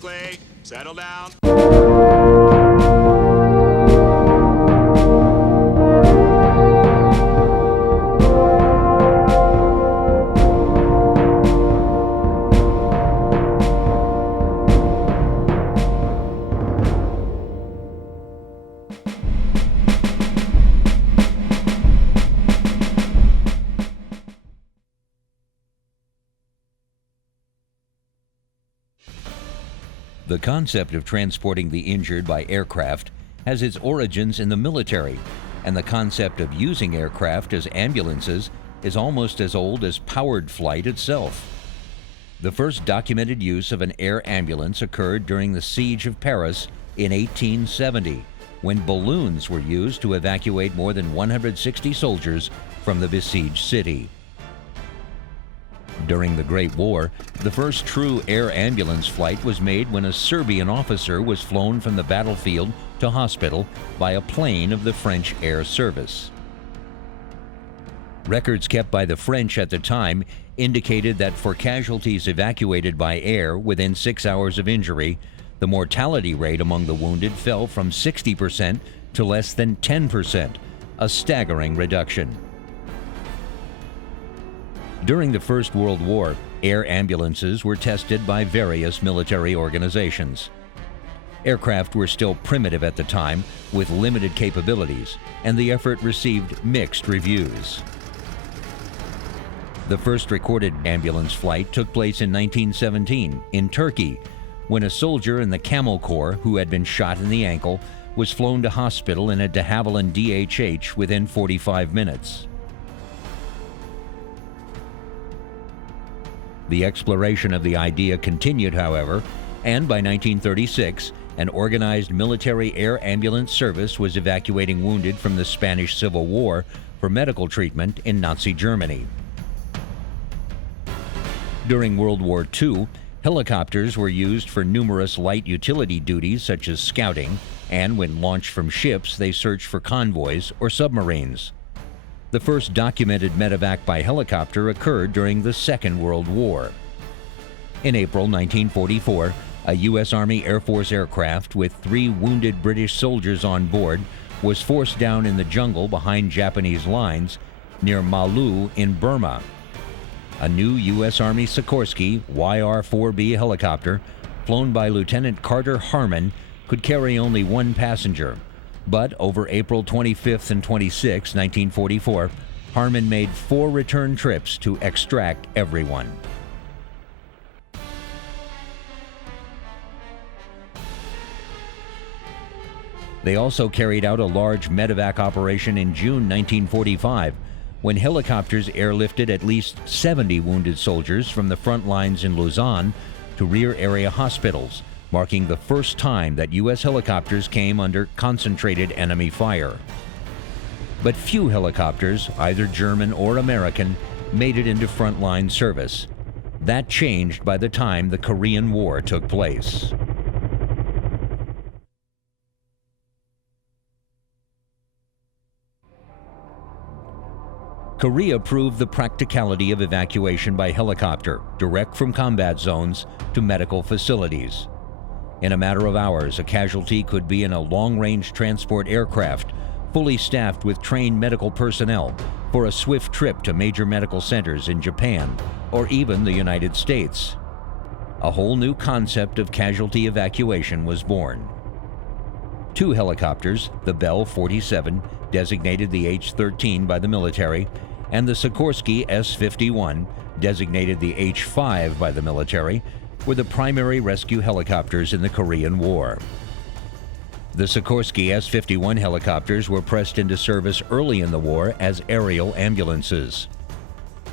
quickly. Settle down. The concept of transporting the injured by aircraft has its origins in the military, and the concept of using aircraft as ambulances is almost as old as powered flight itself. The first documented use of an air ambulance occurred during the Siege of Paris in 1870, when balloons were used to evacuate more than 160 soldiers from the besieged city. During the Great War, the first true air ambulance flight was made when a Serbian officer was flown from the battlefield to hospital by a plane of the French Air Service. Records kept by the French at the time indicated that for casualties evacuated by air within 6 hours of injury, the mortality rate among the wounded fell from 60% to less than 10%, a staggering reduction. During the First World War, air ambulances were tested by various military organizations. Aircraft were still primitive at the time, with limited capabilities, and the effort received mixed reviews. The first recorded ambulance flight took place in 1917 in Turkey, when a soldier in the Camel Corps who had been shot in the ankle was flown to hospital in a de Havilland DHH within 45 minutes. The exploration of the idea continued, however, and by 1936, an organized military air ambulance service was evacuating wounded from the Spanish Civil War for medical treatment in Nazi Germany. During World War II, helicopters were used for numerous light utility duties such as scouting, and when launched from ships, they searched for convoys or submarines. The first documented medevac by helicopter occurred during the Second World War. In April 1944, a U.S. Army Air Force aircraft with 3 wounded British soldiers on board was forced down in the jungle behind Japanese lines near Malu in Burma. A new U.S. Army Sikorsky YR-4B helicopter, flown by Lieutenant Carter Harmon, could carry only 1 passenger. But over April 25th and 26, 1944, Harmon made 4 return trips to extract everyone. They also carried out a large medevac operation in June 1945, when helicopters airlifted at least 70 wounded soldiers from the front lines in Lausanne to rear area hospitals, marking the first time that U.S. helicopters came under concentrated enemy fire. But few helicopters, either German or American, made it into frontline service. That changed by the time the Korean War took place. Korea proved the practicality of evacuation by helicopter, direct from combat zones to medical facilities. In a matter of hours, a casualty could be in a long-range transport aircraft, fully staffed with trained medical personnel, for a swift trip to major medical centers in Japan or even the United States. A whole new concept of casualty evacuation was born. 2 helicopters, the Bell 47, designated the H-13 by the military, and the Sikorsky S-51, designated the H-5 by the military, were the primary rescue helicopters in the Korean War. The Sikorsky S-51 helicopters were pressed into service early in the war as aerial ambulances.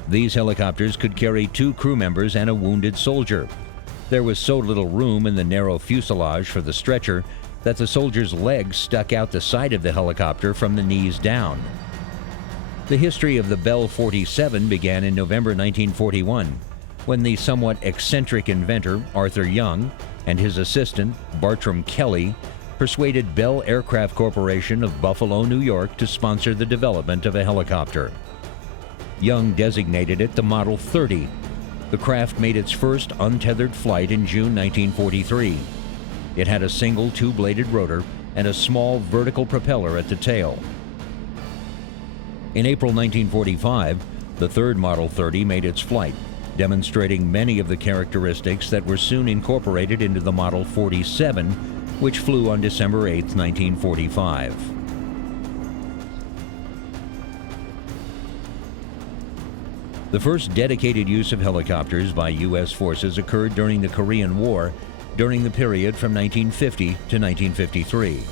These helicopters could carry 2 crew members and a wounded soldier. There was so little room in the narrow fuselage for the stretcher that the soldier's legs stuck out the side of the helicopter from the knees down. The history of the Bell 47 began in November 1941, when the somewhat eccentric inventor Arthur Young and his assistant Bartram Kelly persuaded Bell Aircraft Corporation of Buffalo, New York to sponsor the development of a helicopter. Young designated it the Model 30. The craft made its first untethered flight in June 1943. It had a single two-bladed rotor and a small vertical propeller at the tail. In April 1945, the third Model 30 made its flight, demonstrating many of the characteristics that were soon incorporated into the Model 47, which flew on December 8, 1945. The first dedicated use of helicopters by U.S. forces occurred during the Korean War, during the period from 1950 to 1953.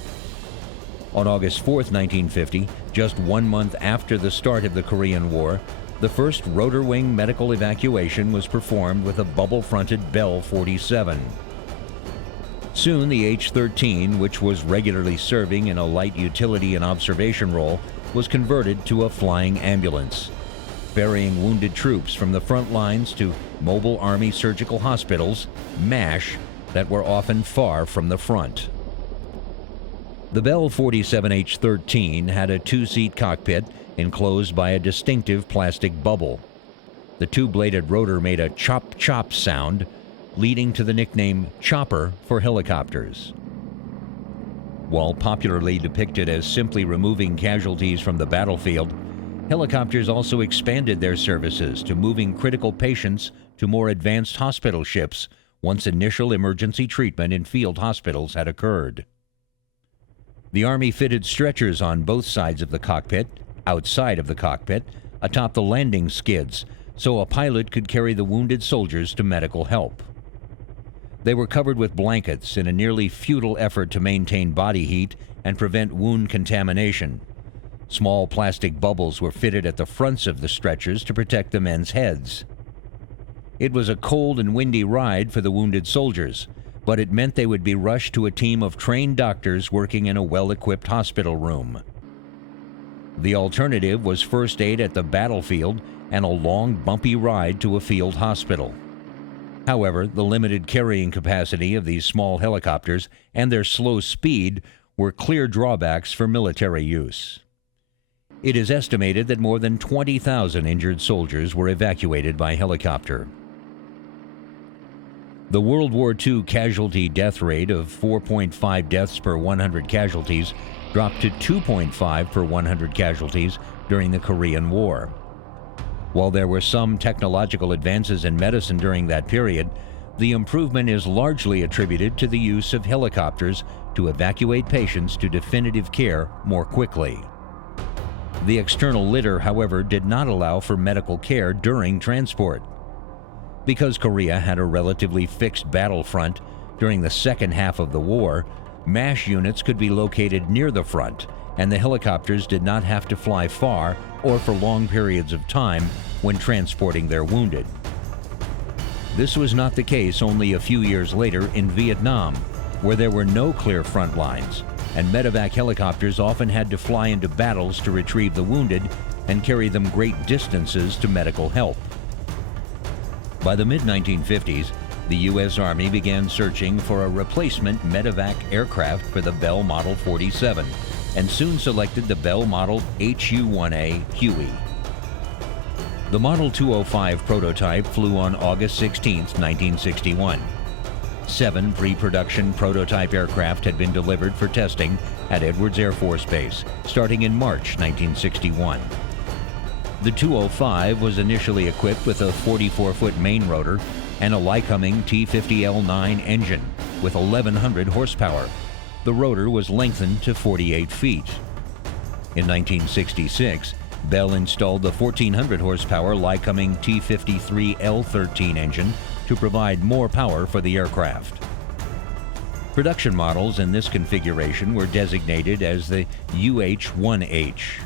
On August 4, 1950, just 1 month after the start of the Korean War, the first Rotary-wing medical evacuation was performed with a bubble-fronted Bell 47. Soon the H-13, which was regularly serving in a light utility and observation role, was converted to a flying ambulance, ferrying wounded troops from the front lines to mobile Army surgical hospitals, MASH, that were often far from the front. The Bell 47H-13 had a two-seat cockpit enclosed by a distinctive plastic bubble. The two-bladed rotor made a chop-chop sound, leading to the nickname Chopper for helicopters. While popularly depicted as simply removing casualties from the battlefield, helicopters also expanded their services to moving critical patients to more advanced hospital ships once initial emergency treatment in field hospitals had occurred. The Army fitted stretchers on both sides of the cockpit, outside of the cockpit, atop the landing skids, so a pilot could carry the wounded soldiers to medical help. They were covered with blankets in a nearly futile effort to maintain body heat and prevent wound contamination. Small plastic bubbles were fitted at the fronts of the stretchers to protect the men's heads. It was a cold and windy ride for the wounded soldiers, but it meant they would be rushed to a team of trained doctors working in a well-equipped hospital room. The alternative was first aid at the battlefield and a long, bumpy ride to a field hospital. However, the limited carrying capacity of these small helicopters and their slow speed were clear drawbacks for military use. It is estimated that more than 20,000 injured soldiers were evacuated by helicopter. The World War II casualty death rate of 4.5 deaths per 100 casualties dropped to 2.5 per 100 casualties during the Korean War. While there were some technological advances in medicine during that period, the improvement is largely attributed to the use of helicopters to evacuate patients to definitive care more quickly. The external litter, however, did not allow for medical care during transport. Because Korea had a relatively fixed battlefront during the second half of the war, MASH units could be located near the front, and the helicopters did not have to fly far or for long periods of time when transporting their wounded. This was not the case only a few years later in Vietnam, where there were no clear front lines, and Medivac helicopters often had to fly into battles to retrieve the wounded and carry them great distances to medical help. By the mid-1950s, the U.S. Army began searching for a replacement Medivac aircraft for the Bell Model 47, and soon selected the Bell Model HU-1A Huey. The Model 205 prototype flew on August 16, 1961. 7 pre-production prototype aircraft had been delivered for testing at Edwards Air Force Base, starting in March 1961. The 205 was initially equipped with a 44-foot main rotor and a Lycoming T50L9 engine with 1,100 horsepower. The rotor was lengthened to 48 feet. In 1966, Bell installed the 1,400 horsepower Lycoming T53L13 engine to provide more power for the aircraft. Production models in this configuration were designated as the UH-1H.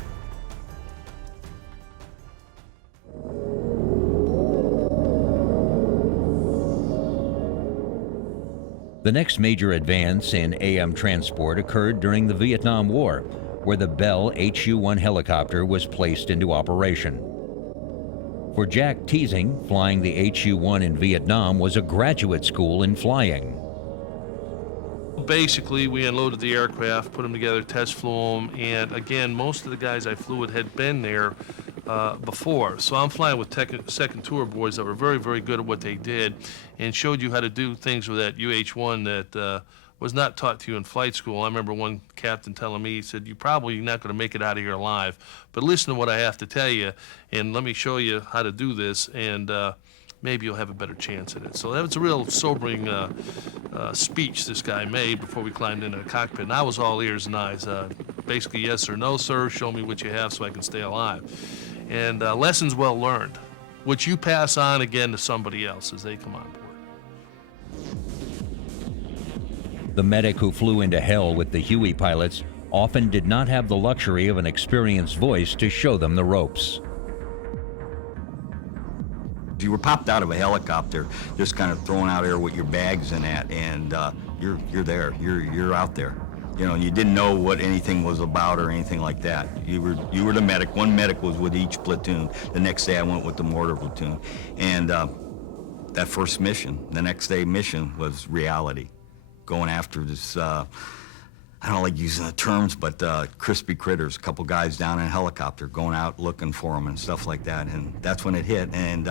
The next major advance in AM transport occurred during the Vietnam War, where the Bell HU-1 helicopter was placed into operation. For Jack Teasing, flying the HU-1 in Vietnam was a graduate school in flying. Basically, we unloaded the aircraft, put them together, test flew them, and again, most of the guys I flew with had been there before. So I'm flying with second tour boys that were very, very good at what they did and showed you how to do things with that UH-1 that was not taught to you in flight school. I remember one captain telling me, he said, "You're probably not going to make it out of here alive, but listen to what I have to tell you, and let me show you how to do this, and maybe you'll have a better chance at it." So that was a real sobering speech this guy made before we climbed into the cockpit, and I was all ears and eyes. Basically, yes or no, sir, show me what you have so I can stay alive. And lessons well learned, which you pass on again to somebody else as they come on board. The medic who flew into hell with the Huey pilots often did not have the luxury of an experienced voice to show them the ropes. You were popped out of a helicopter, just kind of thrown out there with your bags in that, and you're there. You're out there. You know, you didn't know what anything was about or anything like that. You were the medic. One medic was with each platoon. The next day I went with the mortar platoon, and that first mission, the next day mission, was reality. Going after this, I don't like using the terms, but crispy critters, a couple guys down in a helicopter, going out looking for them and stuff like that. And that's when it hit. And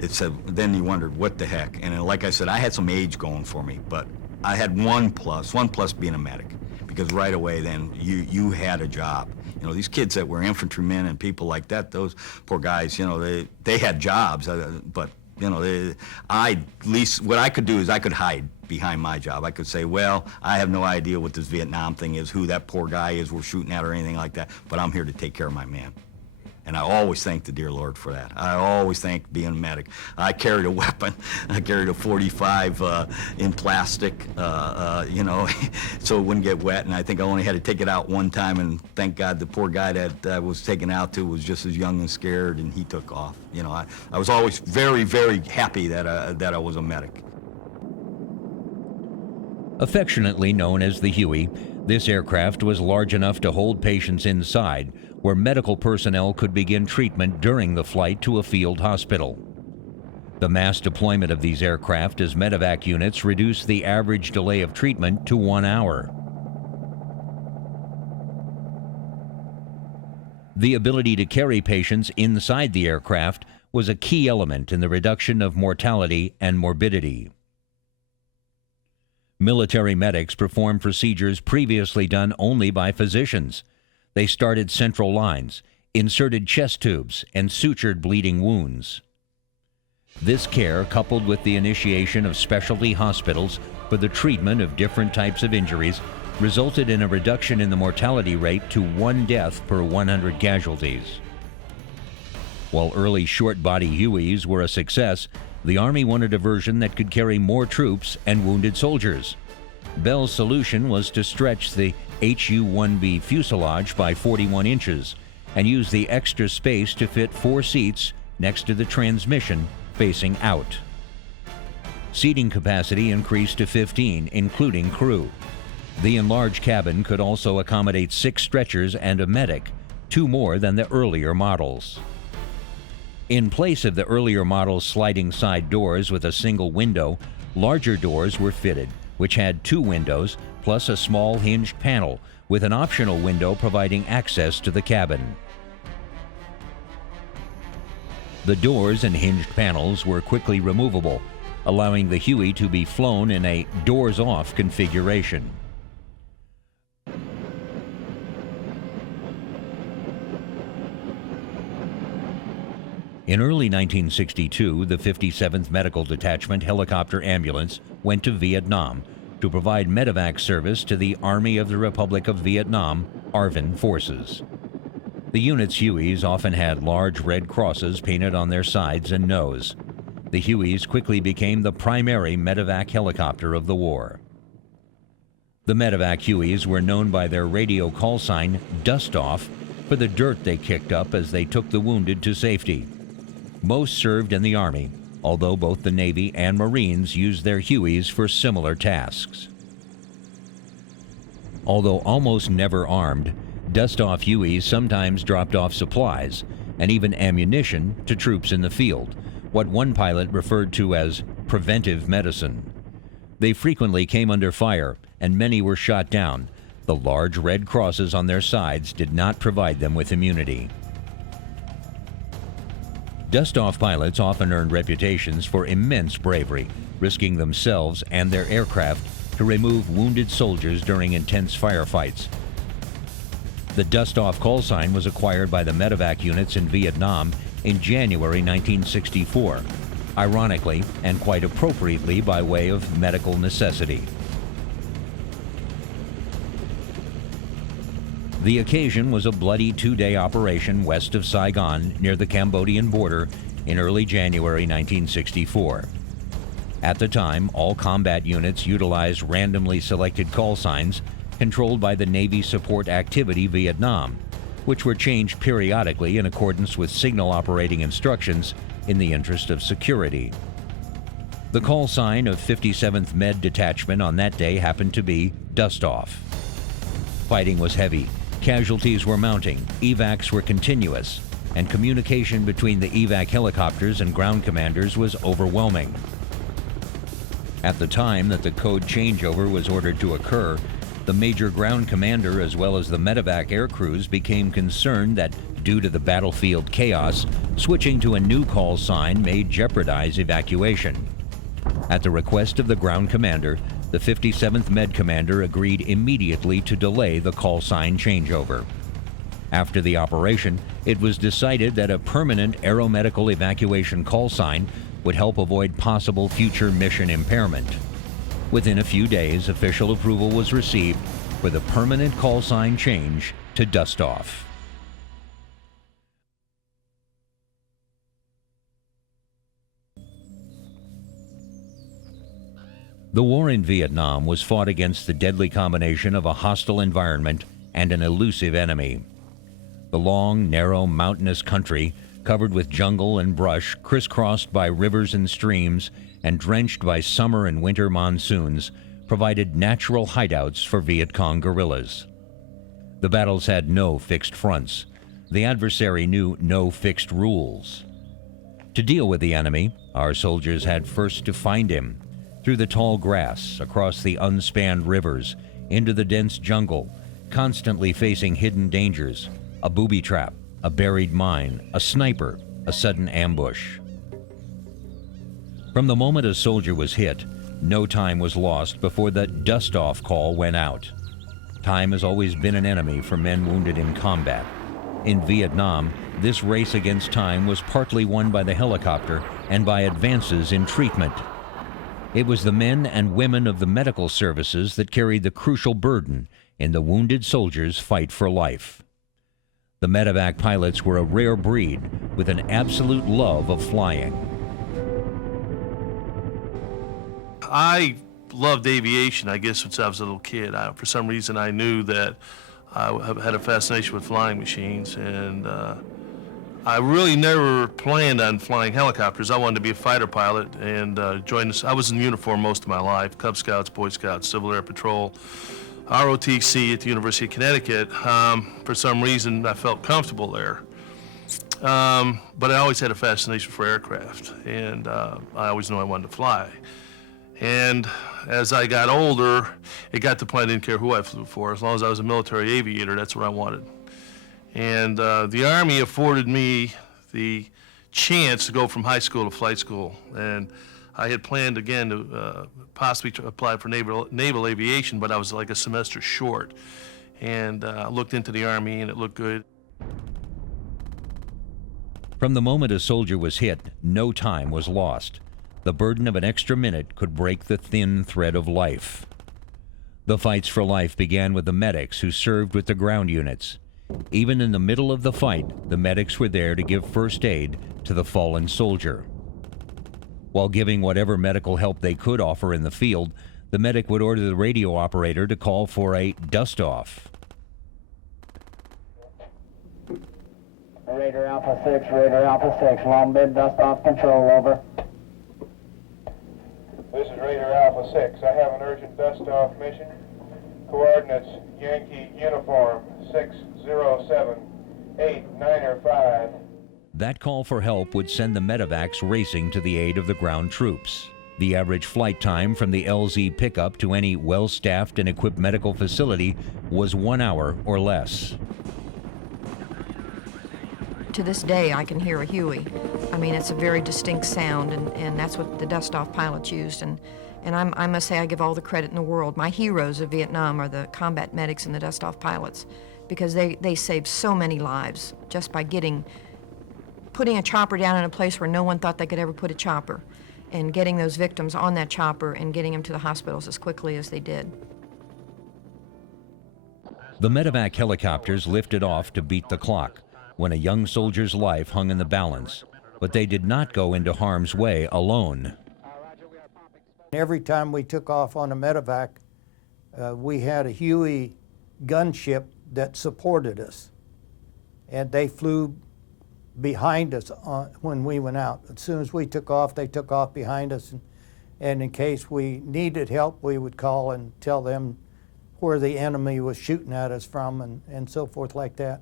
it said, then you wondered, what the heck? And like I said, I had some age going for me, but I had one plus being a medic, because right away then you had a job. You know, these kids that were infantrymen and people like that, those poor guys, you know, they had jobs, but you know, at least what I could do is I could hide behind my job. I could say, well, I have no idea what this Vietnam thing is, who that poor guy is we're shooting at or anything like that, but I'm here to take care of my man. And I always thank the dear Lord for that. I always thank being a medic. I carried a weapon. I carried a 45 in plastic, you know, so it wouldn't get wet. And I think I only had to take it out one time, and thank God the poor guy that I was taken out to was just as young and scared, and he took off. You know, I was always very, very happy that I was a medic. Affectionately known as the Huey, this aircraft was large enough to hold patients inside, where medical personnel could begin treatment during the flight to a field hospital. The mass deployment of these aircraft as medevac units reduced the average delay of treatment to 1 hour. The ability to carry patients inside the aircraft was a key element in the reduction of mortality and morbidity. Military medics performed procedures previously done only by physicians. They started central lines, inserted chest tubes, and sutured bleeding wounds. This care, coupled with the initiation of specialty hospitals for the treatment of different types of injuries, resulted in a reduction in the mortality rate to 1 death per 100 casualties. While early short-body Hueys were a success, the Army wanted a version that could carry more troops and wounded soldiers. Bell's solution was to stretch the HU-1B fuselage by 41 inches and use the extra space to fit 4 seats next to the transmission facing out. Seating capacity increased to 15, including crew. The enlarged cabin could also accommodate 6 stretchers and a medic, 2 more than the earlier models. In place of the earlier model's sliding side doors with a single window, larger doors were fitted, which had 2 windows plus a small hinged panel with an optional window providing access to the cabin. The doors and hinged panels were quickly removable, allowing the Huey to be flown in a doors-off configuration. In early 1962, the 57th Medical Detachment Helicopter Ambulance went to Vietnam to provide medevac service to the Army of the Republic of Vietnam, ARVN forces. The unit's Hueys often had large red crosses painted on their sides and nose. The Hueys quickly became the primary medevac helicopter of the war. The medevac Hueys were known by their radio call sign, Dust Off, for the dirt they kicked up as they took the wounded to safety. Most served in the Army, although both the Navy and Marines used their Hueys for similar tasks. Although almost never armed, dust-off Hueys sometimes dropped off supplies and even ammunition to troops in the field, what one pilot referred to as preventive medicine. They frequently came under fire, and many were shot down. The large red crosses on their sides did not provide them with immunity. Dust-off pilots often earned reputations for immense bravery, risking themselves and their aircraft to remove wounded soldiers during intense firefights. The dust-off call sign was acquired by the Medivac units in Vietnam in January 1964, ironically and quite appropriately by way of medical necessity. The occasion was a bloody two-day operation west of Saigon near the Cambodian border in early January 1964. At the time, all combat units utilized randomly selected call signs controlled by the Navy Support Activity Vietnam, which were changed periodically in accordance with signal operating instructions in the interest of security. The call sign of 57th Med Detachment on that day happened to be Dust Off. Fighting was heavy. Casualties were mounting, evacs were continuous, and communication between the evac helicopters and ground commanders was overwhelming. At the time that the code changeover was ordered to occur, the major ground commander as well as the medevac air crews became concerned that, due to the battlefield chaos, switching to a new call sign may jeopardize evacuation. At the request of the ground commander, the 57th Med Commander agreed immediately to delay the call sign changeover. After the operation, it was decided that a permanent aeromedical evacuation call sign would help avoid possible future mission impairment. Within a few days, official approval was received for the permanent call sign change to Dust Off. The war in Vietnam was fought against the deadly combination of a hostile environment and an elusive enemy. The long, narrow, mountainous country, covered with jungle and brush, crisscrossed by rivers and streams, and drenched by summer and winter monsoons, provided natural hideouts for Viet Cong guerrillas. The battles had no fixed fronts. The adversary knew no fixed rules. To deal with the enemy, our soldiers had first to find him, through the tall grass, across the unspanned rivers, into the dense jungle, constantly facing hidden dangers, a booby trap, a buried mine, a sniper, a sudden ambush. From the moment a soldier was hit, no time was lost before the dust-off call went out. Time has always been an enemy for men wounded in combat. In Vietnam, this race against time was partly won by the helicopter and by advances in treatment. It was the men and women of the medical services that carried the crucial burden in the wounded soldiers' fight for life. The medevac pilots were a rare breed with an absolute love of flying. I loved aviation, I guess, since I was a little kid. For some reason, I knew that I had a fascination with flying machines, and I really never planned on flying helicopters. I wanted to be a fighter pilot and join this. I was in uniform most of my life, Cub Scouts, Boy Scouts, Civil Air Patrol, ROTC at the University of Connecticut. For some reason, I felt comfortable there. But I always had a fascination for aircraft, and I always knew I wanted to fly. And as I got older, it got to the point I didn't care who I flew for. As long as I was a military aviator, that's what I wanted. And the Army afforded me the chance to go from high school to flight school. And I had planned again to possibly apply for naval aviation, but I was like a semester short. And I looked into the Army and it looked good. From the moment a soldier was hit, no time was lost. The burden of an extra minute could break the thin thread of life. The fights for life began with the medics who served with the ground units. Even in the middle of the fight, the medics were there to give first aid to the fallen soldier. While giving whatever medical help they could offer in the field, the medic would order the radio operator to call for a dust-off. Raider Alpha 6, long bid dust-off control, over. This is Raider Alpha 6. I have an urgent dust-off mission. Coordinates Yankee Uniform 607895. That call for help would send the medevacs racing to the aid of the ground troops. The average flight time from the LZ pickup to any well-staffed and equipped medical facility was 1 hour or less. To this day, I can hear a Huey. I mean, it's a very distinct sound, and that's what the dust-off pilots used. And I must say I give all the credit in the world. My heroes of Vietnam are the combat medics and the dust-off pilots, because they saved so many lives just by putting a chopper down in a place where no one thought they could ever put a chopper, and getting those victims on that chopper and getting them to the hospitals as quickly as they did. The Medivac helicopters lifted off to beat the clock when a young soldier's life hung in the balance, but they did not go into harm's way alone. Every time we took off on a Medivac, we had a Huey gunship that supported us, and they flew behind us when we went out. As soon as we took off, they took off behind us, and in case we needed help, we would call and tell them where the enemy was shooting at us from, and so forth like that.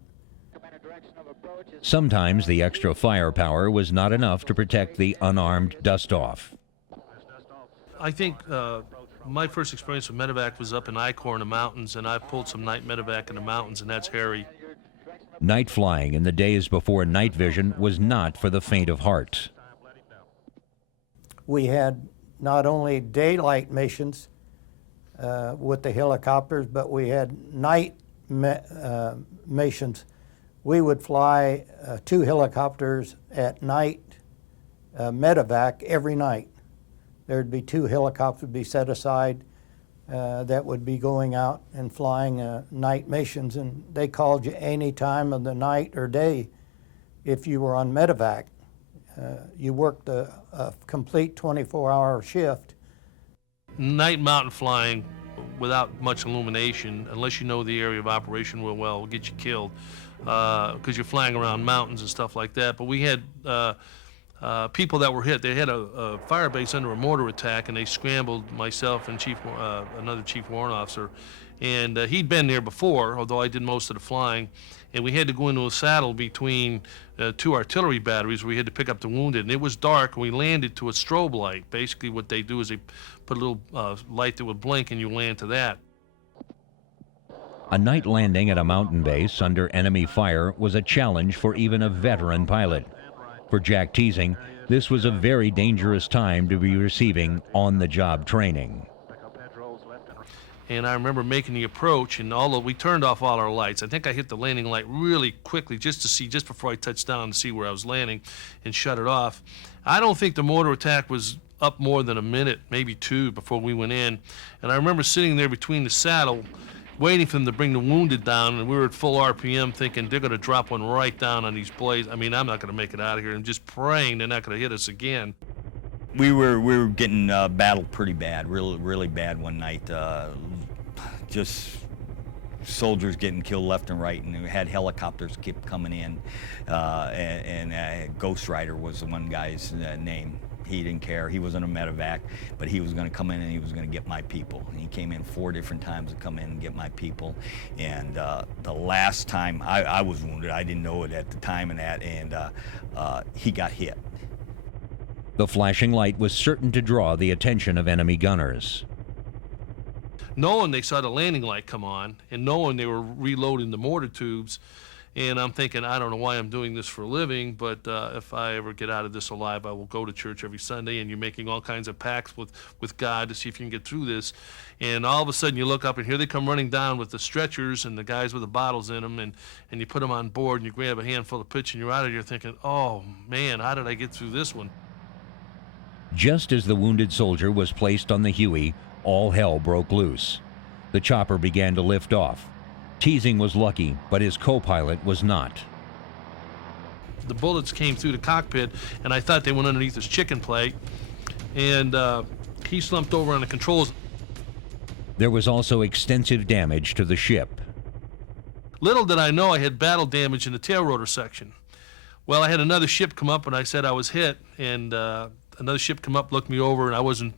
Sometimes the extra firepower was not enough to protect the unarmed dust-off. I think my first experience with Medivac was up in Icor in the mountains, and I pulled some night Medivac in the mountains, and that's hairy. Night flying in the days before night vision was not for the faint of heart. We had not only daylight missions with the helicopters, but we had night missions. We would fly 2 helicopters at night, Medivac, every night. There'd be 2 helicopters be set aside that would be going out and flying night missions, and they called you any time of the night or day if you were on Medivac. You worked a complete 24-hour shift. Night mountain flying without much illumination, unless you know the area of operation real well, will get you killed because you're flying around mountains and stuff like that. But we had people that were hit. They had a fire base under a mortar attack, and they scrambled myself and another chief warrant officer. And he'd been there before, although I did most of the flying. And we had to go into a saddle between 2 artillery batteries where we had to pick up the wounded. And it was dark, and we landed to a strobe light. Basically what they do is they put a little light that would blink, and you land to that. A night landing at a mountain base under enemy fire was a challenge for even a veteran pilot. For Jack Teasing, this was a very dangerous time to be receiving on-the-job training. And I remember making the approach, and we turned off all our lights. I think I hit the landing light really quickly just before I touched down to see where I was landing, and shut it off. I don't think the mortar attack was up more than a minute, maybe 2, before we went in. And I remember sitting there between the saddle, waiting for them to bring the wounded down, and we were at full RPM thinking they're going to drop one right down on these blades. I mean, I'm not going to make it out of here. I'm just praying they're not going to hit us again. We were getting battled pretty bad, really bad one night. Just soldiers getting killed left and right, and we had helicopters kept coming in. And Ghost Rider was the one guy's name. He didn't care. He wasn't a Medivac, but he was going to come in and he was going to get my people. And he came in 4 different times to come in and get my people. And the last time I was wounded, I didn't know it at the time, and he got hit. The flashing light was certain to draw the attention of enemy gunners. Knowing they saw the landing light come on, and knowing they were reloading the mortar tubes, and I'm thinking, I don't know why I'm doing this for a living, but if I ever get out of this alive, I will go to church every Sunday. And you're making all kinds of pacts with God to see if you can get through this. And all of a sudden you look up, and here they come running down with the stretchers and the guys with the bottles in them, and you put them on board, and you grab a handful of pitch, and you're out of here thinking, oh man, how did I get through this one? Just as the wounded soldier was placed on the Huey, all hell broke loose. The chopper began to lift off. Teasing was lucky, but his co-pilot was not. The bullets came through the cockpit, and I thought they went underneath his chicken plate, and he slumped over on the controls. There was also extensive damage to the ship. Little did I know I had battle damage in the tail rotor section. Well, I had another ship come up, and I said I was hit, and another ship come up, looked me over, and I wasn't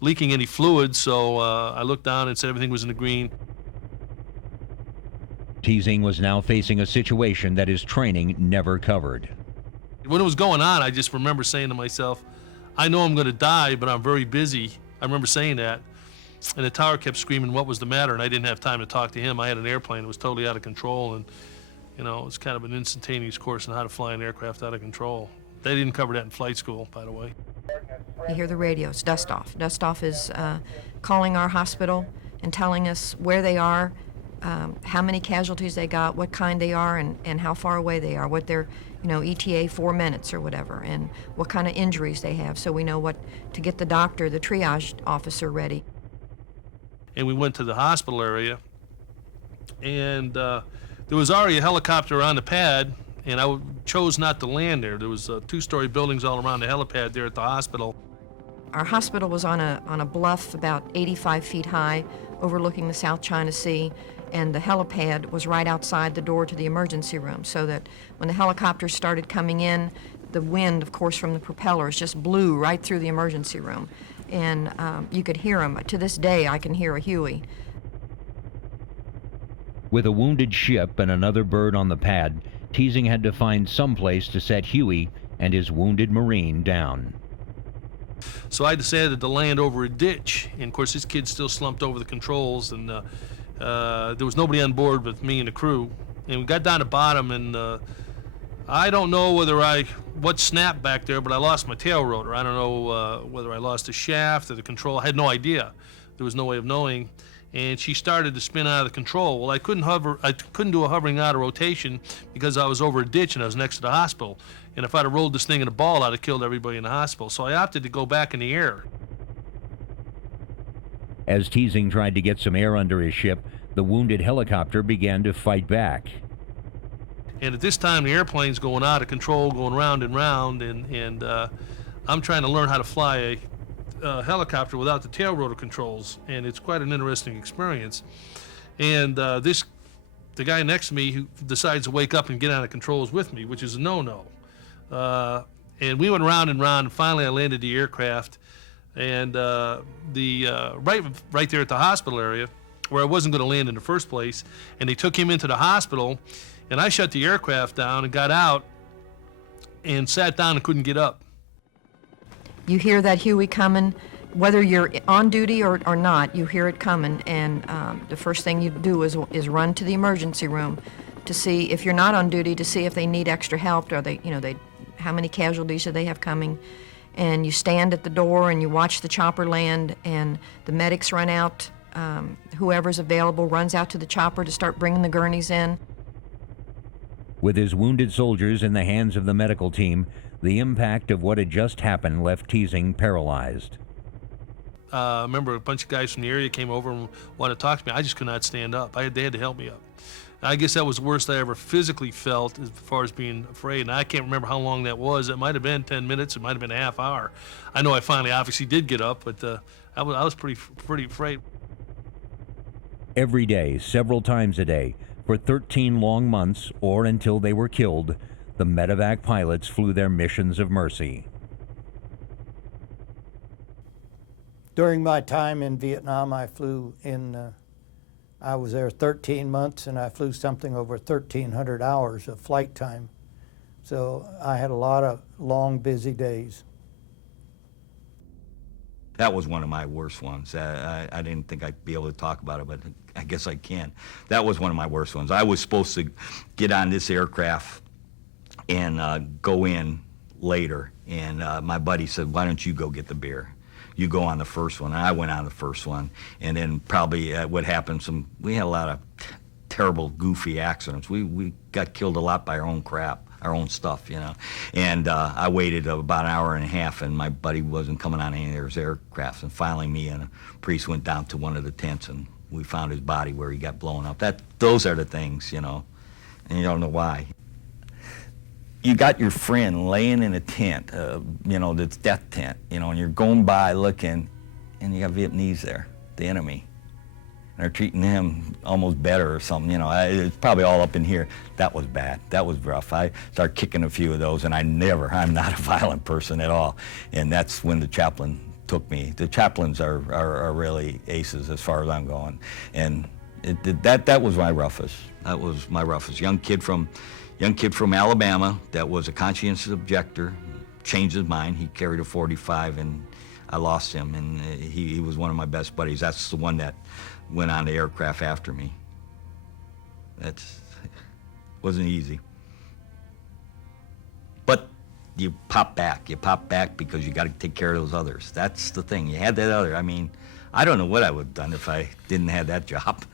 leaking any fluid, so I looked down and said everything was in the green. Teasing was now facing a situation that his training never covered. When it was going on, I just remember saying to myself, I know I'm going to die, but I'm very busy. I remember saying that. And the tower kept screaming what was the matter, and I didn't have time to talk to him. I had an airplane that was totally out of control, You know, it's kind of an instantaneous course on how to fly an aircraft out of control. They didn't cover that in flight school, by the way. You hear the radios, dust off. Dust off is calling our hospital and telling us where they are, how many casualties they got, what kind they are, and how far away they are, what their, ETA 4 minutes or whatever, and what kind of injuries they have, so we know what to get the doctor, the triage officer ready. And we went to the hospital area, and there was already a helicopter on the pad, and I chose not to land there. There was 2-story buildings all around the helipad there at the hospital. Our hospital was on a bluff about 85 feet high, overlooking the South China Sea, and the helipad was right outside the door to the emergency room, so that when the helicopters started coming in, the wind, of course, from the propellers just blew right through the emergency room, and you could hear them. To this day, I can hear a Huey. With a wounded ship and another bird on the pad, Teasing had to find some place to set Huey and his wounded Marine down. So I decided to land over a ditch, and of course this kid still slumped over the controls, and there was nobody on board but me and the crew. And we got down to bottom, and I don't know what snapped back there, but I lost my tail rotor. I don't know whether I lost the shaft or the control. I had no idea. There was no way of knowing. And she started to spin out of the control. Well, I couldn't do a hovering out of rotation because I was over a ditch and I was next to the hospital. And if I'd have rolled this thing in a ball, I'd have killed everybody in the hospital. So I opted to go back in the air. As Teasing tried to get some air under his ship, the wounded helicopter began to fight back. And at this time, the airplane's going out of control, going round and round, and I'm trying to learn how to fly a helicopter without the tail rotor controls, and it's quite an interesting experience. And the guy next to me who decides to wake up and get out of controls with me, which is a no-no. And we went round and round, and finally I landed the aircraft, and right there at the hospital area, where I wasn't going to land in the first place, and they took him into the hospital, and I shut the aircraft down and got out and sat down and couldn't get up. You hear that Huey coming, whether you're on duty or not, you hear it coming, and the first thing you do is run to the emergency room to see, if you're not on duty, to see if they need extra help, or how many casualties do they have coming. And you stand at the door and you watch the chopper land, and the medics run out. Whoever's available runs out to the chopper to start bringing the gurneys in. With his wounded soldiers in the hands of the medical team, the impact of what had just happened left Teasing paralyzed. I remember a bunch of guys from the area came over and wanted to talk to me. I just could not stand up. They had to help me up. I guess that was the worst I ever physically felt as far as being afraid. And I can't remember how long that was. It might have been 10 minutes. It might have been a half hour. I know I finally obviously did get up, but I was pretty afraid. Every day, several times a day, for 13 long months or until they were killed, the Medivac pilots flew their missions of mercy. During my time in Vietnam, I flew I was there 13 months, and I flew something over 1,300 hours of flight time. So I had a lot of long, busy days. That was one of my worst ones. I didn't think I'd be able to talk about it, but I guess I can. That was one of my worst ones. I was supposed to get on this aircraft and go in later, and my buddy said, "Why don't you go get the beer? You go on the first one." And I went on the first one, and then probably what happened, we had a lot of terrible, goofy accidents. We got killed a lot by our own crap, our own stuff, And I waited about an hour and a half, and my buddy wasn't coming on any of those aircrafts. And finally, me and a priest went down to one of the tents, and we found his body where he got blown up. Those are the things, and you don't know why. You got your friend laying in a tent, this death tent, and you're going by looking, and you got Vietnamese there, the enemy. And they're treating him almost better or something, It's probably all up in here. That was bad. That was rough. I started kicking a few of those, and I'm not a violent person at all. And that's when the chaplain took me. The chaplains are really aces as far as I'm going. And that was my roughest. That was my roughest. Young kid from Alabama that was a conscientious objector, changed his mind. He carried a .45, and I lost him, and he was one of my best buddies. That's the one that went on the aircraft after me. Wasn't easy. But you pop back. You pop back because you got to take care of those others. That's the thing. You had that other. I mean, I don't know what I would have done if I didn't have that job.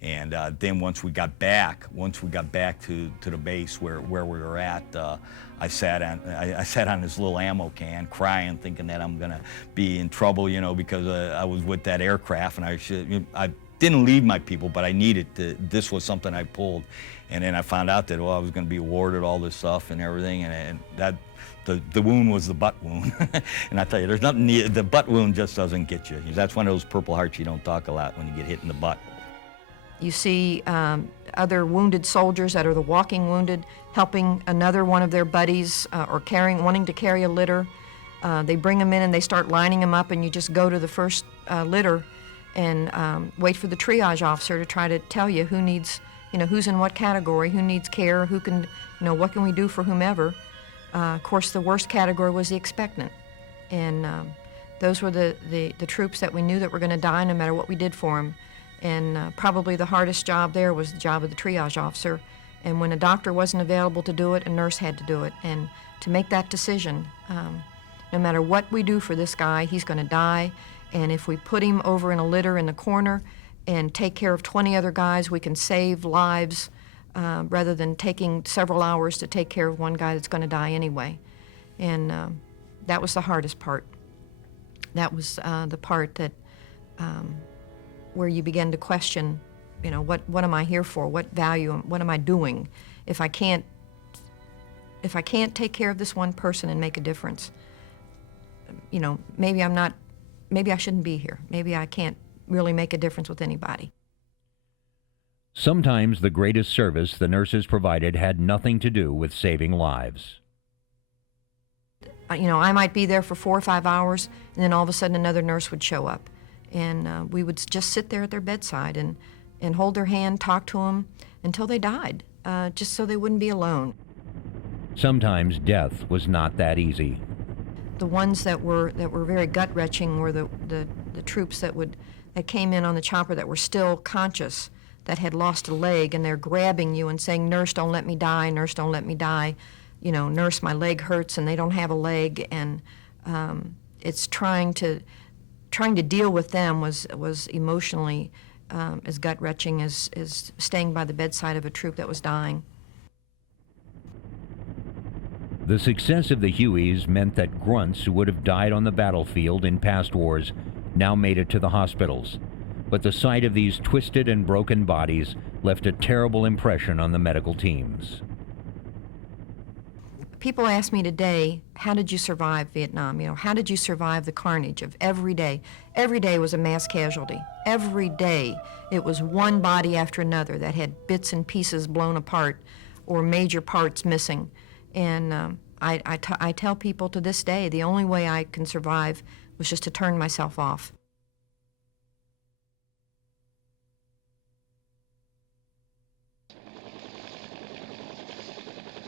And then once we got back to the base where we were at, I sat on this little ammo can, crying, thinking that I'm gonna be in trouble, you know, because I was with that aircraft, and I didn't leave my people, but I needed to. This was something I pulled, and then I found out that I was gonna be awarded all this stuff and everything, and that. The wound was the butt wound. And I tell you, there's nothing, the butt wound just doesn't get you. That's one of those Purple Hearts you don't talk a lot when you get hit in the butt. You see other wounded soldiers that are the walking wounded helping another one of their buddies or wanting to carry a litter. They bring them in and they start lining them up, and you just go to the first litter and wait for the triage officer to try to tell you who needs, who's in what category, who needs care, who can, what can we do for whomever. Of course, the worst category was the expectant, and those were the troops that we knew that were going to die no matter what we did for them. And probably the hardest job there was the job of the triage officer. And when a doctor wasn't available to do it, a nurse had to do it. And to make that decision, no matter what we do for this guy, he's going to die. And if we put him over in a litter in the corner and take care of 20 other guys, we can save lives. Rather than taking several hours to take care of one guy that's going to die anyway. And that was the hardest part. That was the part that where you begin to question, what am I here for? What value? What am I doing? If I can't take care of this one person and make a difference, maybe I shouldn't be here. Maybe I can't really make a difference with anybody. Sometimes the greatest service the nurses provided had nothing to do with saving lives. I might be there for 4 or 5 hours, and then all of a sudden another nurse would show up. And we would just sit there at their bedside and hold their hand, talk to them until they died, just so they wouldn't be alone. Sometimes death was not that easy. The ones that were very gut-wrenching were the troops that came in on the chopper that were still conscious, that had lost a leg, and they're grabbing you and saying, "Nurse, don't let me die, nurse, don't let me die. Nurse, my leg hurts," and they don't have a leg. And it's trying to deal with them was emotionally as gut-wrenching as staying by the bedside of a troop that was dying. The success of the Hueys meant that grunts who would have died on the battlefield in past wars now made it to the hospitals. But the sight of these twisted and broken bodies left a terrible impression on the medical teams. People ask me today, how did you survive Vietnam? How did you survive the carnage of every day? Every day was a mass casualty. Every day it was one body after another that had bits and pieces blown apart or major parts missing. And I tell people to this day, the only way I can survive was just to turn myself off.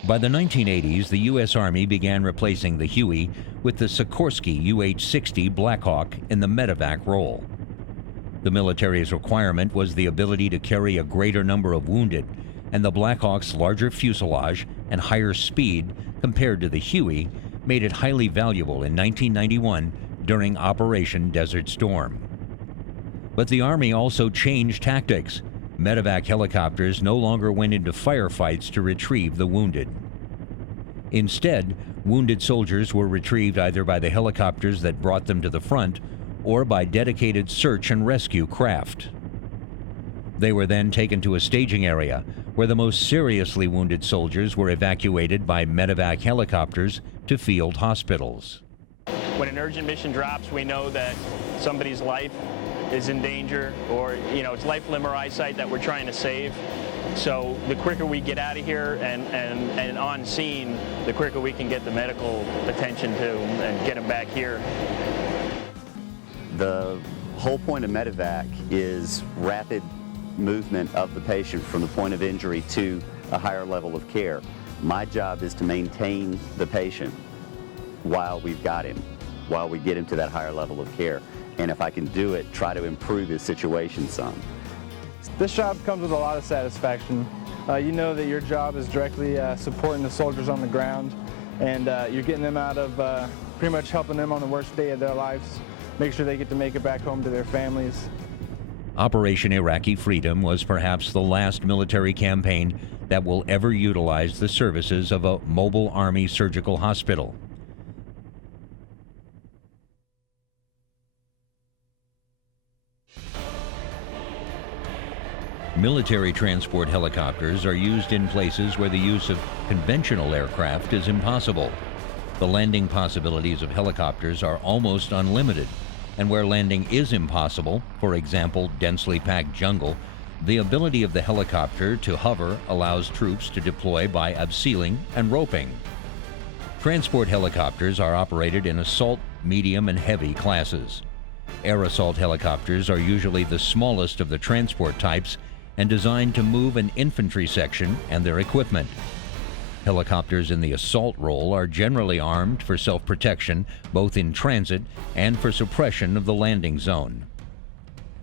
By the 1980s, the U.S. Army began replacing the Huey with the Sikorsky UH-60 Blackhawk in the Medivac role. The military's requirement was the ability to carry a greater number of wounded, and the Blackhawk's larger fuselage and higher speed compared to the Huey made it highly valuable in 1991 during Operation Desert Storm. But the Army also changed tactics. Medivac helicopters no longer went into firefights to retrieve the wounded. Instead, wounded soldiers were retrieved either by the helicopters that brought them to the front or by dedicated search and rescue craft. They were then taken to a staging area where the most seriously wounded soldiers were evacuated by Medivac helicopters to field hospitals. When an urgent mission drops, we know that somebody's life is in danger, or it's life, limb, or eyesight that we're trying to save. So the quicker we get out of here and on scene, the quicker we can get the medical attention to and get them back here. The whole point of Medivac is rapid movement of the patient from the point of injury to a higher level of care. My job is to maintain the patient while we've got him, while we get him to that higher level of care. And if I can do it, try to improve his situation some. This job comes with a lot of satisfaction. You know that your job is directly supporting the soldiers on the ground, and you're getting them out of pretty much helping them on the worst day of their lives, make sure they get to make it back home to their families. Operation Iraqi Freedom was perhaps the last military campaign that will ever utilize the services of a mobile Army surgical hospital. Military transport helicopters are used in places where the use of conventional aircraft is impossible. The landing possibilities of helicopters are almost unlimited, and where landing is impossible, for example, densely packed jungle, the ability of the helicopter to hover allows troops to deploy by abseiling and roping. Transport helicopters are operated in assault, medium, and heavy classes. Air assault helicopters are usually the smallest of the transport types and designed to move an infantry section and their equipment. Helicopters in the assault role are generally armed for self-protection, both in transit and for suppression of the landing zone.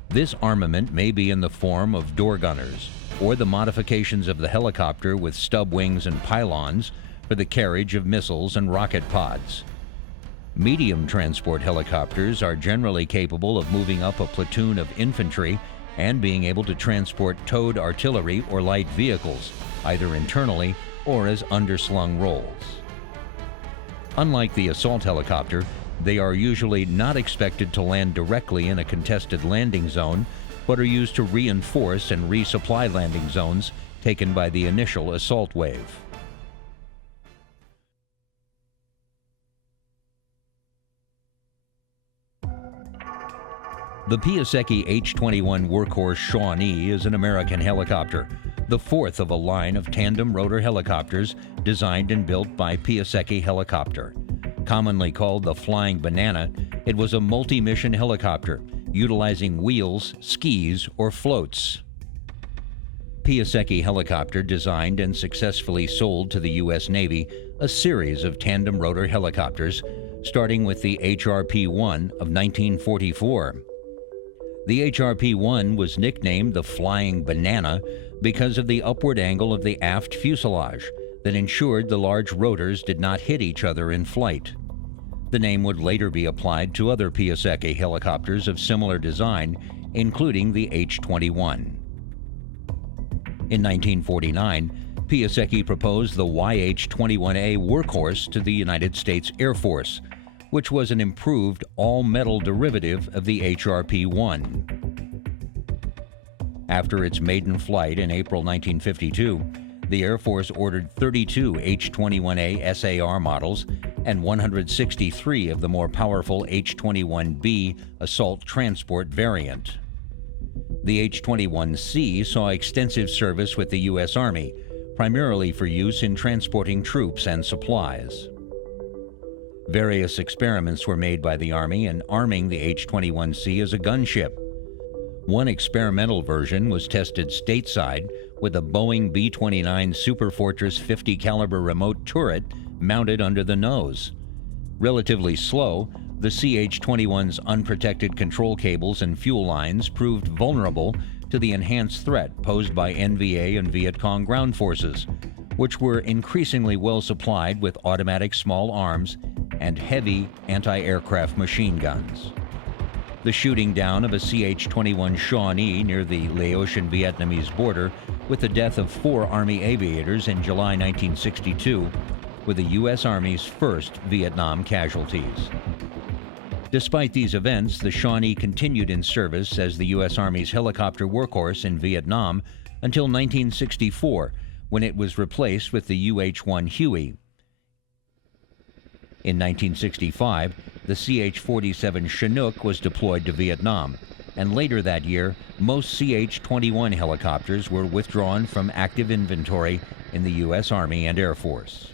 This armament may be in the form of door gunners, or the modifications of the helicopter with stub wings and pylons for the carriage of missiles and rocket pods. Medium transport helicopters are generally capable of moving up a platoon of infantry and being able to transport towed artillery or light vehicles, either internally or as underslung rolls. Unlike the assault helicopter, they are usually not expected to land directly in a contested landing zone, but are used to reinforce and resupply landing zones taken by the initial assault wave. The Piasecki H-21 Workhorse Shawnee is an American helicopter, the fourth of a line of tandem rotor helicopters designed and built by Piasecki Helicopter. Commonly called the Flying Banana, it was a multi-mission helicopter utilizing wheels, skis, or floats. Piasecki Helicopter designed and successfully sold to the U.S. Navy a series of tandem rotor helicopters, starting with the HRP-1 of 1944. The HRP-1 was nicknamed the Flying Banana because of the upward angle of the aft fuselage that ensured the large rotors did not hit each other in flight. The name would later be applied to other Piasecki helicopters of similar design, including the H-21. In 1949, Piasecki proposed the YH-21A Workhorse to the United States Air Force, which was an improved all-metal derivative of the HRP-1. After its maiden flight in April 1952, the Air Force ordered 32 H-21A SAR models and 163 of the more powerful H-21B assault transport variant. The H-21C saw extensive service with the U.S. Army, primarily for use in transporting troops and supplies. Various experiments were made by the Army in arming the H-21C as a gunship. One experimental version was tested stateside with a Boeing B-29 Superfortress 50 caliber remote turret mounted under the nose. Relatively slow, the CH-21's unprotected control cables and fuel lines proved vulnerable to the enhanced threat posed by NVA and Viet Cong ground forces, which were increasingly well supplied with automatic small arms and heavy anti-aircraft machine guns. The shooting down of a CH-21 Shawnee near the Laotian-Vietnamese border with the death of 4 Army aviators in July 1962 were the U.S. Army's first Vietnam casualties. Despite these events, the Shawnee continued in service as the U.S. Army's helicopter workhorse in Vietnam until 1964, when it was replaced with the UH-1 Huey. In 1965, the CH-47 Chinook was deployed to Vietnam, and later that year, most CH-21 helicopters were withdrawn from active inventory in the U.S. Army and Air Force.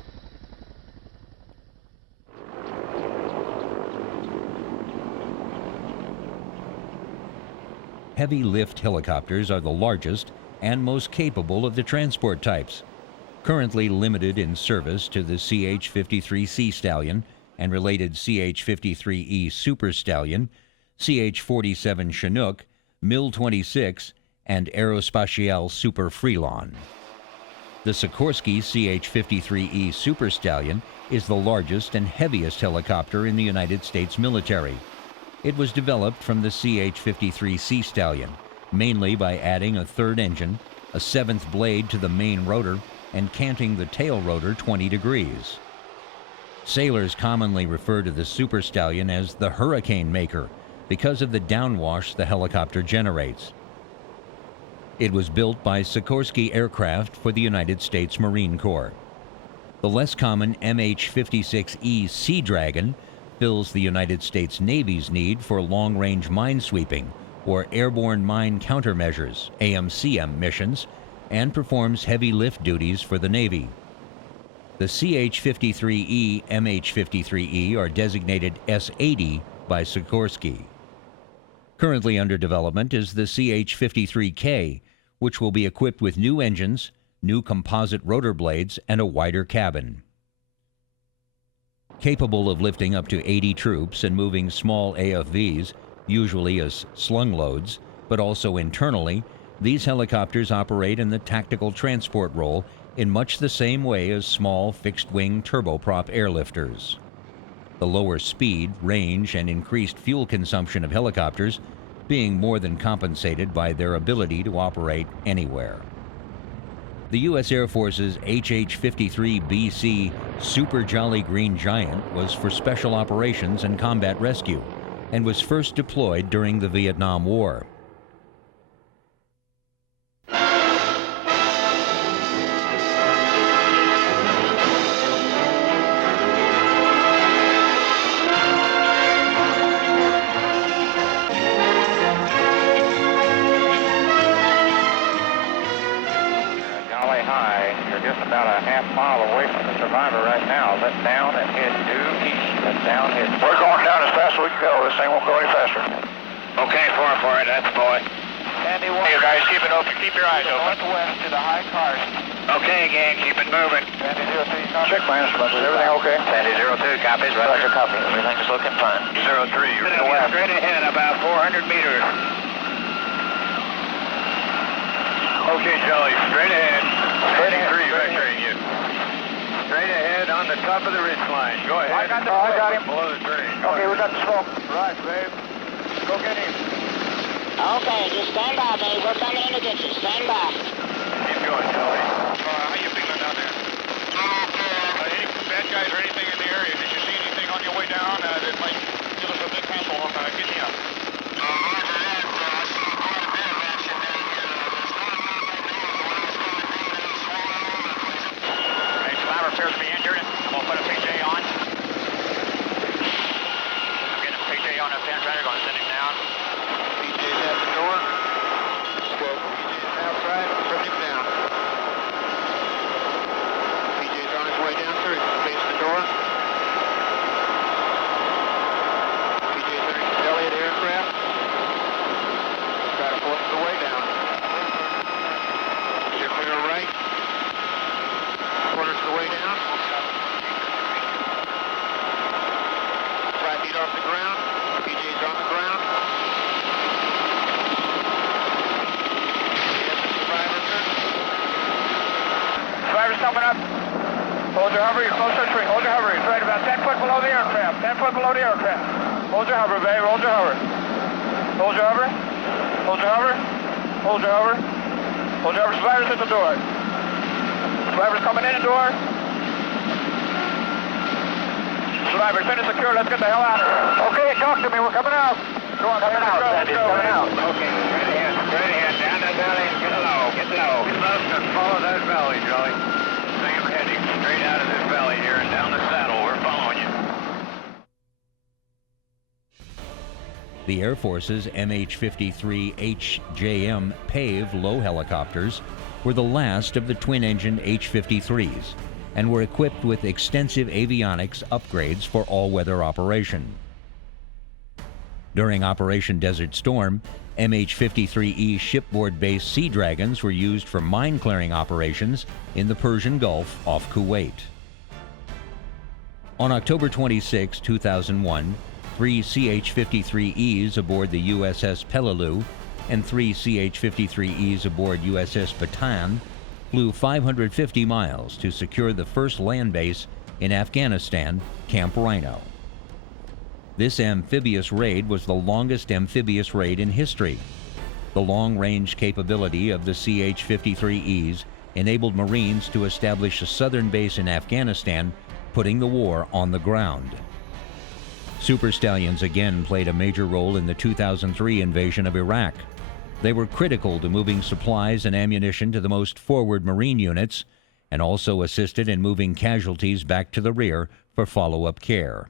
Heavy lift helicopters are the largest and most capable of the transport types. Currently limited in service to the CH-53 Sea Stallion and related CH-53E Super Stallion, CH-47 Chinook, MiL-26, and Aerospatiale Super Freelon. The Sikorsky CH-53E Super Stallion is the largest and heaviest helicopter in the United States military. It was developed from the CH-53 Sea Stallion, mainly by adding a third engine, a seventh blade to the main rotor, and canting the tail rotor 20 degrees. Sailors commonly refer to the Super Stallion as the Hurricane Maker because of the downwash the helicopter generates. It was built by Sikorsky Aircraft for the United States Marine Corps. The less common MH-56E Sea Dragon fills the United States Navy's need for long-range minesweeping or airborne mine countermeasures (AMCM) missions and performs heavy lift duties for the Navy. The CH-53E, MH-53E are designated S-80 by Sikorsky. Currently under development is the CH-53K, which will be equipped with new engines, new composite rotor blades, and a wider cabin. Capable of lifting up to 80 troops and moving small AFVs, usually as slung loads, but also internally, these helicopters operate in the tactical transport role in much the same way as small fixed-wing turboprop airlifters. The lower speed, range, and increased fuel consumption of helicopters being more than compensated by their ability to operate anywhere. The U.S. Air Force's HH-53BC Super Jolly Green Giant was for special operations and combat rescue and was first deployed during the Vietnam War. About a half mile away from the survivor right now. Let down and head due east. Let down, head. We're going down as fast as we can go. This thing won't go any faster. Okay, for it. That's the boy. Sandy, hey, you guys, keep it open. Keep your eyes open. Northwest to the high cars. Okay, gang, keep it moving. Sandy 02, check my instruments. Is everything okay? Sandy 02, copies. Roger, copy. Everything's looking fine. 03, you're straight ahead, about 400 meters. Okay, Jelly, straight ahead. Heading 3, vectoring you. Straight ahead on the top of the ridge line. Go ahead. I got him. Below the train. Okay, we got the smoke. Right, babe. Go get him. Okay, just stand by, babe. We're coming in to get you. Stand by. Keep going, Jelly. How you feeling down there? Any bad guys or anything in the area? Did you see anything on your way down that might give us a big handle on getting you up? Appears to be injured. We'll put a PJ on. I'm getting a PJ on up there. They're going to send him down. PJ's at the door. Good. PJ's outside. Bring him down. PJ's on his way down through. Face the door. PJ's entering the Elliott aircraft. Try to force the way down. You're clear right. Quarters the way down. 5 feet off the ground. PJ's on the ground. Yes, the survivor, sir. Survivor's coming up. Hold your hover. You're close to the tree. Hold your hover. It's right about 10 foot below the aircraft. 10 foot below the aircraft. Hold your hover, babe. Hold your hover. Hold your hover. Hold your hover. Hold your hover. Hold your hover. Survivor's at the door. Survivor's coming in the door. Survivor's in and secure. Let's get the hell out of here. Okay, talk to me. We're coming out. Go on, coming out. Coming out. Okay, straight ahead. Down that valley and get low. Get low. Get low and follow that valley, Jolly. Same heading straight out of this valley here and down the saddle. We're following you. The Air Force's MH-53 HJM PAVE low helicopters were the last of the twin-engine H-53s and were equipped with extensive avionics upgrades for all-weather operation. During Operation Desert Storm, MH-53E shipboard-based Sea Dragons were used for mine-clearing operations in the Persian Gulf off Kuwait. On October 26, 2001, 3 CH-53Es aboard the USS Peleliu and 3 CH-53Es aboard USS Bataan flew 550 miles to secure the first land base in Afghanistan, Camp Rhino. This amphibious raid was the longest amphibious raid in history. The long-range capability of the CH-53Es enabled Marines to establish a southern base in Afghanistan, putting the war on the ground. Super Stallions again played a major role in the 2003 invasion of Iraq. They were critical to moving supplies and ammunition to the most forward Marine units, and also assisted in moving casualties back to the rear for follow-up care.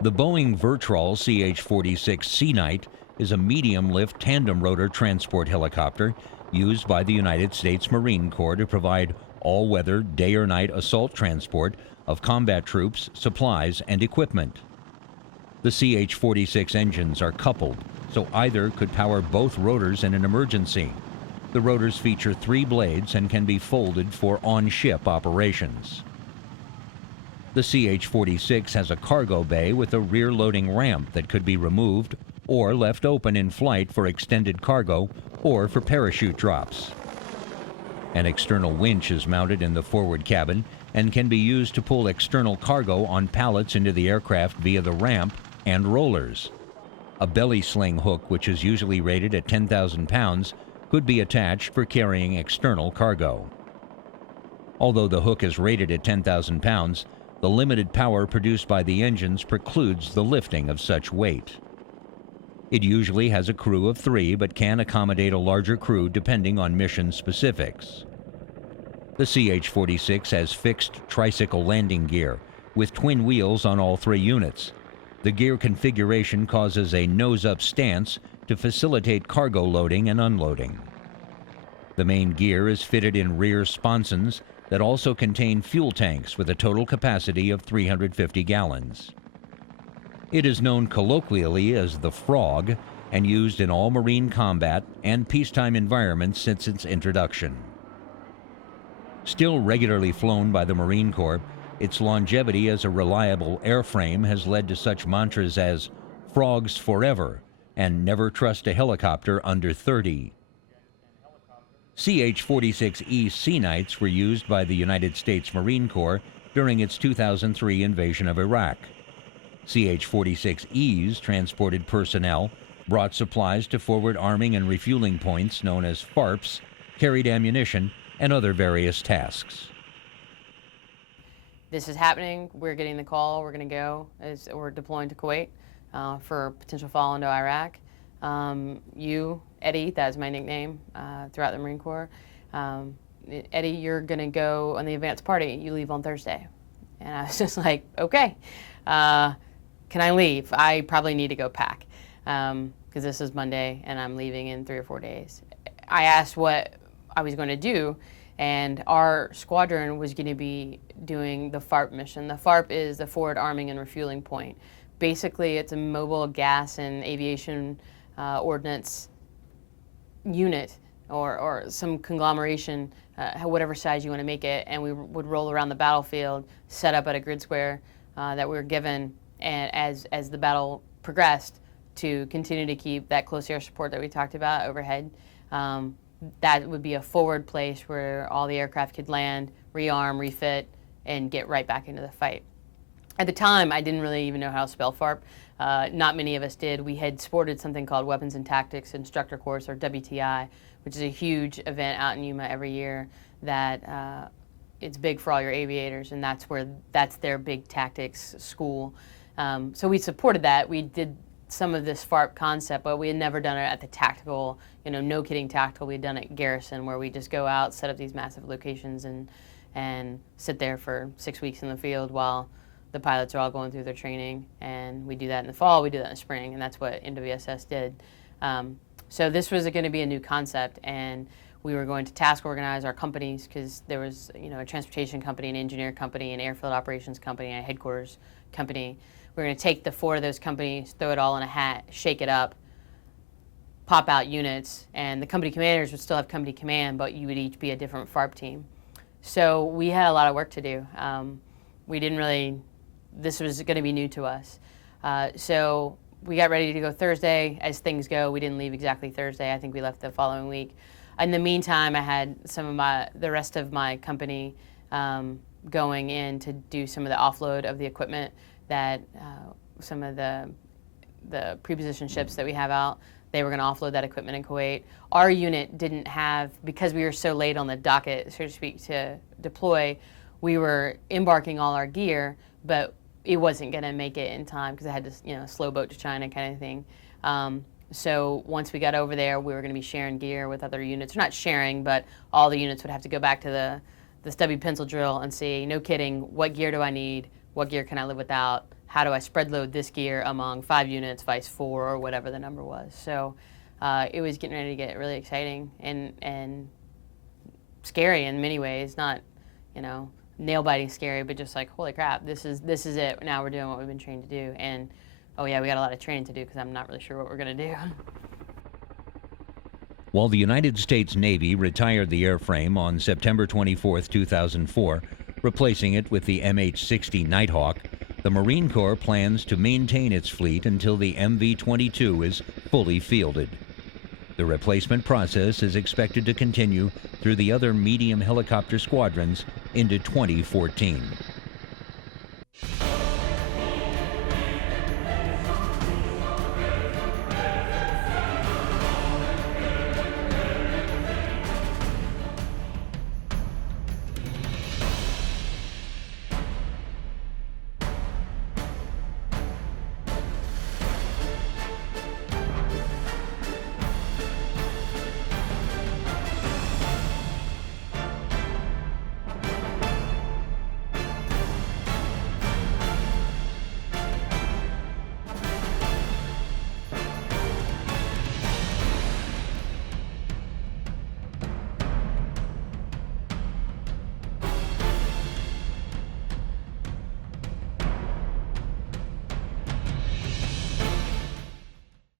The Boeing Vertrol CH-46 Sea Knight is a medium-lift tandem-rotor transport helicopter used by the United States Marine Corps to provide all-weather, day or night assault transport of combat troops, supplies, and equipment. The CH-46 engines are coupled, so either could power both rotors in an emergency. The rotors feature 3 blades and can be folded for on-ship operations. The CH-46 has a cargo bay with a rear-loading ramp that could be removed or left open in flight for extended cargo or for parachute drops. An external winch is mounted in the forward cabin and can be used to pull external cargo on pallets into the aircraft via the ramp and rollers. A belly sling hook, which is usually rated at 10,000 pounds, could be attached for carrying external cargo. Although the hook is rated at 10,000 pounds, the limited power produced by the engines precludes the lifting of such weight. It usually has a crew of 3, but can accommodate a larger crew depending on mission specifics. The CH-46 has fixed tricycle landing gear with twin wheels on all 3 units. The gear configuration causes a nose-up stance to facilitate cargo loading and unloading. The main gear is fitted in rear sponsons that also contain fuel tanks with a total capacity of 350 gallons. It is known colloquially as the Frog and used in all Marine combat and peacetime environments since its introduction. Still regularly flown by the Marine Corps, its longevity as a reliable airframe has led to such mantras as "Frogs forever" and "Never trust a helicopter under 30." CH-46E Sea Knights were used by the United States Marine Corps during its 2003 invasion of Iraq. CH-46Es transported personnel, brought supplies to forward arming and refueling points known as FARPs, carried ammunition, and other various tasks. This is happening. We're getting the call. We're going to go. We're deploying to Kuwait for potential fall into Iraq. You, Eddie, that's my nickname throughout the Marine Corps. Eddie, you're going to go on the advanced party. You leave on Thursday. And I was just like, okay, can I leave? I probably need to go pack because this is Monday and I'm leaving in 3 or 4 days. I asked what I was going to do, and our squadron was going to be doing the FARP mission. The FARP is the Forward Arming and Refueling Point. Basically, it's a mobile gas and aviation ordnance unit or some conglomeration, whatever size you want to make it, and we would roll around the battlefield, set up at a grid square that we were given, and as the battle progressed, to continue to keep that close air support that we talked about overhead. That would be a forward place where all the aircraft could land, rearm, refit, and get right back into the fight. At the time, I didn't really even know how to spell FARP. Not many of us did. We had sported something called Weapons and Tactics Instructor Course, or WTI, which is a huge event out in Yuma every year that it's big for all your aviators, and that's their big tactics school. So we supported that. We did some of this FARP concept, but we had never done it at the tactical, no kidding tactical. We'd done it at Garrison, where we just go out, set up these massive locations, and sit there for 6 weeks in the field while the pilots are all going through their training. And we do that in the fall, we do that in the spring, and that's what NWSS did. So this was going to be a new concept, and we were going to task organize our companies, because there was a transportation company, an engineer company, an airfield operations company, and a headquarters company. We were going to take the 4 of those companies, throw it all in a hat, shake it up, pop out units, and the company commanders would still have company command, but you would each be a different FARP team. So we had a lot of work to do. We didn't really, this was going to be new to us. So we got ready to go Thursday. As things go, we didn't leave exactly Thursday. I think we left the following week. In the meantime, I had some of the rest of my company going in to do some of the offload of the equipment that some of the pre-positioned ships that we have out, they were going to offload that equipment in Kuwait. Our unit didn't have, because we were so late on the docket, so to speak, to deploy, we were embarking all our gear, but it wasn't going to make it in time because I had to, slow boat to China kind of thing. So once we got over there, we were going to be sharing gear with other units. Or not sharing, but all the units would have to go back to the stubby pencil drill and see, no kidding, what gear do I need? What gear can I live without? How do I spread load this gear among 5 units, vice 4, or whatever the number was. So it was getting ready to get really exciting and scary in many ways. Not, nail-biting scary, but just like, holy crap, this is it. Now we're doing what we've been trained to do. And, oh yeah, we got a lot of training to do because I'm not really sure what we're going to do. While the United States Navy retired the airframe on September 24, 2004, replacing it with the MH-60 Nighthawk, the Marine Corps plans to maintain its fleet until the MV-22 is fully fielded. The replacement process is expected to continue through the other medium helicopter squadrons into 2014.